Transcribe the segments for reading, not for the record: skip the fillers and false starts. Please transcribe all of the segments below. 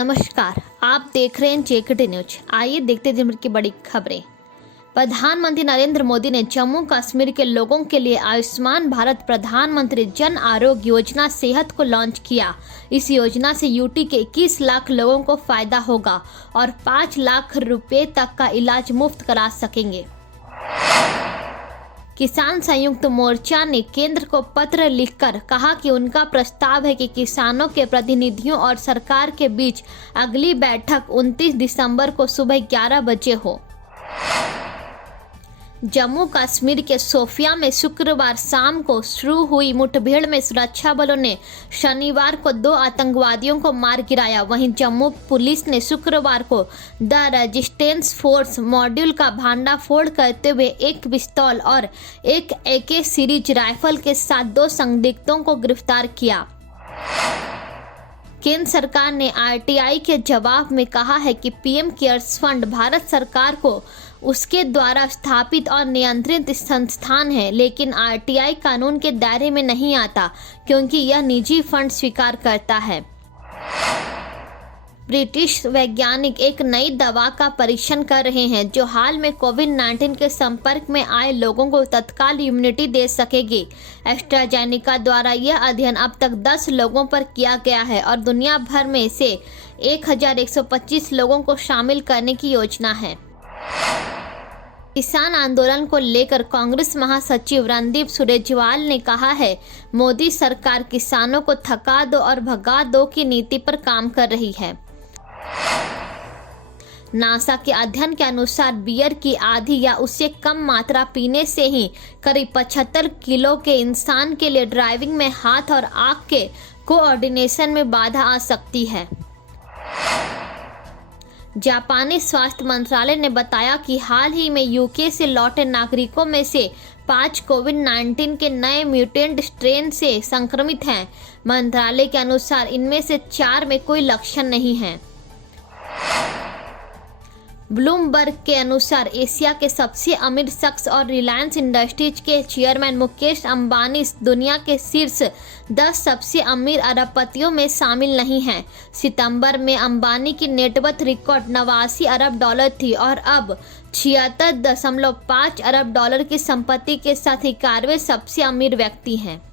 नमस्कार, आप देख रहे हैं जेकेटी न्यूज। आइए देखते हैं दिन भर की बड़ी खबरें। प्रधानमंत्री नरेंद्र मोदी ने जम्मू कश्मीर के लोगों के लिए आयुष्मान भारत प्रधानमंत्री जन आरोग्य योजना सेहत को लॉन्च किया। इस योजना से यूटी के 21 लाख लोगों को फायदा होगा और 5 लाख रुपए तक का इलाज मुफ्त करा सकेंगे। किसान संयुक्त मोर्चा ने केंद्र को पत्र लिखकर कहा कि उनका प्रस्ताव है कि किसानों के प्रतिनिधियों और सरकार के बीच अगली बैठक 29 दिसंबर को सुबह 11 बजे हो। जम्मू कश्मीर के सोफिया में शुक्रवार शाम को शुरू हुई मुठभेड़ में सुरक्षा बलों ने शनिवार को 2 आतंकवादियों को मार गिराया। वहीं जम्मू पुलिस ने शुक्रवार को द रेजिस्टेंस फोर्स मॉड्यूल का भांडाफोड़ करते हुए एक पिस्तौल और एक AK सीरीज राइफल के साथ 2 संदिग्धों को गिरफ्तार किया। केंद्र सरकार ने RTI के जवाब में कहा है कि PM केयर्स फंड भारत सरकार को उसके द्वारा स्थापित और नियंत्रित संस्थान है, लेकिन RTI कानून के दायरे में नहीं आता क्योंकि यह निजी फंड स्वीकार करता है। ब्रिटिश वैज्ञानिक एक नई दवा का परीक्षण कर रहे हैं जो हाल में कोविड-19 के संपर्क में आए लोगों को तत्काल इम्यूनिटी दे सकेगी। एस्ट्राजेनेका द्वारा यह अध्ययन अब तक 10 लोगों पर किया गया है और दुनिया भर में से 1125 लोगों को शामिल करने की योजना है। किसान आंदोलन को लेकर कांग्रेस महासचिव रणदीप सुरजेवाला ने कहा है, मोदी सरकार किसानों को थका दो और भगा दो की नीति पर काम कर रही है। नासा के अध्ययन के अनुसार बियर की आधी या उससे कम मात्रा पीने से ही करीब 75 किलो के इंसान के लिए ड्राइविंग में हाथ और आंख के कोऑर्डिनेशन में बाधा आ सकती है। जापानी स्वास्थ्य मंत्रालय ने बताया कि हाल ही में UK से लौटे नागरिकों में से 5 कोविड-19 के नए म्यूटेंट स्ट्रेन से संक्रमित हैं। मंत्रालय के अनुसार इनमें से 4 में कोई लक्षण नहीं है। ब्लूमबर्ग के अनुसार एशिया के सबसे अमीर शख्स और रिलायंस इंडस्ट्रीज के चेयरमैन मुकेश अंबानी दुनिया के शीर्ष 10 सबसे अमीर अरबपतियों में शामिल नहीं हैं। सितंबर में अंबानी की नेटवर्थ रिकॉर्ड 89 अरब डॉलर थी और अब 76.5 अरब डॉलर की संपत्ति के साथ 11वें सबसे अमीर व्यक्ति हैं।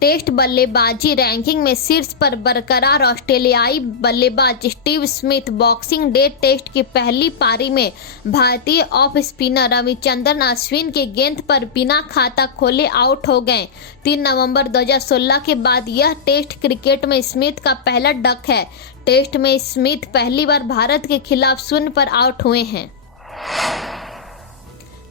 टेस्ट बल्लेबाजी रैंकिंग में शीर्ष पर बरकरार ऑस्ट्रेलियाई बल्लेबाज Steve Smith Boxing Day test की पहली पारी में भारतीय ऑफ स्पिनर रविचंद्रन अश्विन की गेंद पर बिना खाता खोले आउट हो गए। 3 नवंबर 2016 के बाद यह टेस्ट क्रिकेट में स्मिथ का पहला डक है। टेस्ट में स्मिथ पहली बार भारत के खिलाफ 0 पर आउट हुए हैं।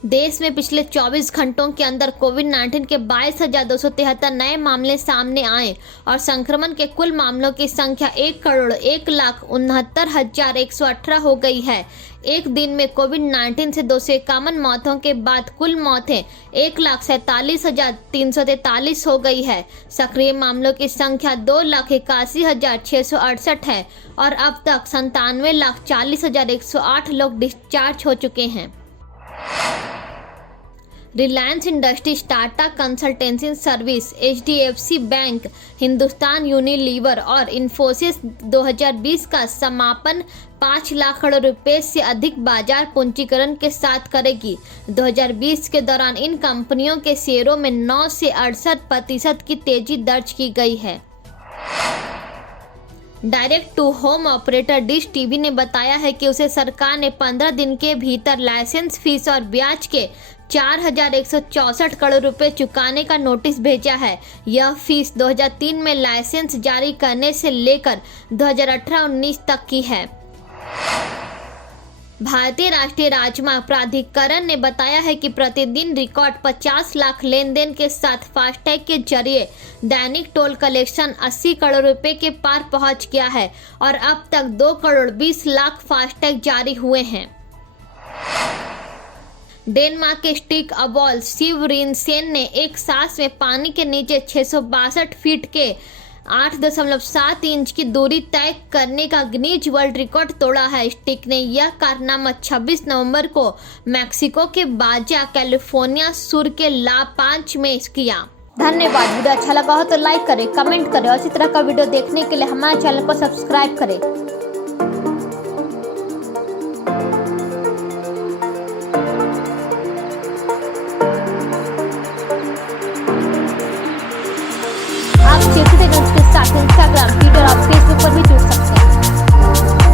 देश में पिछले 24 घंटों के अंदर कोविड-19 के 22,273 नए मामले सामने आए और संक्रमण के कुल मामलों की संख्या 1,01,69,118 हो गई है। एक दिन में कोविड-19 से 251 मौतों के बाद कुल मौतें 1,47,343 हो गई है। सक्रिय मामलों की संख्या 2,81,668 है और अब तक 97,40,108 लोग डिस्चार्ज हो चुके हैं। Reliance industries, Tata consultancy service, HDFC bank, Hindustan Unilever और इन्फोसिस 2020 का समापन 5 लाख करोड़ रुपए से अधिक बाजार पूंजीकरण के साथ करेगी। 2020 के दौरान इन कंपनियों के शेयरों में 9 से 68% की तेजी दर्ज की गई है। Direct to home operator Dish TV ने बताया है कि उसे सरकार ने 15 दिन के भीतर लाइसेंस फीस और ब्याज के 4,164 करोड़ रुपए चुकाने का नोटिस भेजा है। यह फीस 2003 में लाइसेंस जारी करने से लेकर 2018-19 तक की है। भारतीय राष्ट्रीय राजमार्ग प्राधिकरण ने बताया है कि प्रतिदिन रिकॉर्ड 50 लाख लेन देन के साथ फास्टैग के जरिए दैनिक टोल कलेक्शन 80 करोड़ रुपए के पार पहुंच गया है और अब तक 2 करोड़ 20 लाख फास्टैग जारी हुए हैं। डेनमार्क के स्टिक अबॉल शिव रिनसेन ने एक सांस में पानी के नीचे 662 फीट के 8.7 इंच की दूरी तय करने का गिनीज वर्ल्ड रिकॉर्ड तोड़ा है। स्टिक ने यह कारनामा 26 नवंबर को मैक्सिको के बाजा कैलिफोर्निया सुर के ला पांच में किया। धन्यवाद। वीडियो अच्छा लगा हो तो लाइक करें, कमेंट करें और इसी तरह का वीडियो देखने के लिए हमारे चैनल को सब्सक्राइब करें। आप के साथ इंस्टाग्राम, ट्विटर और फेसबुक पर भी जुड़ सकते हैं।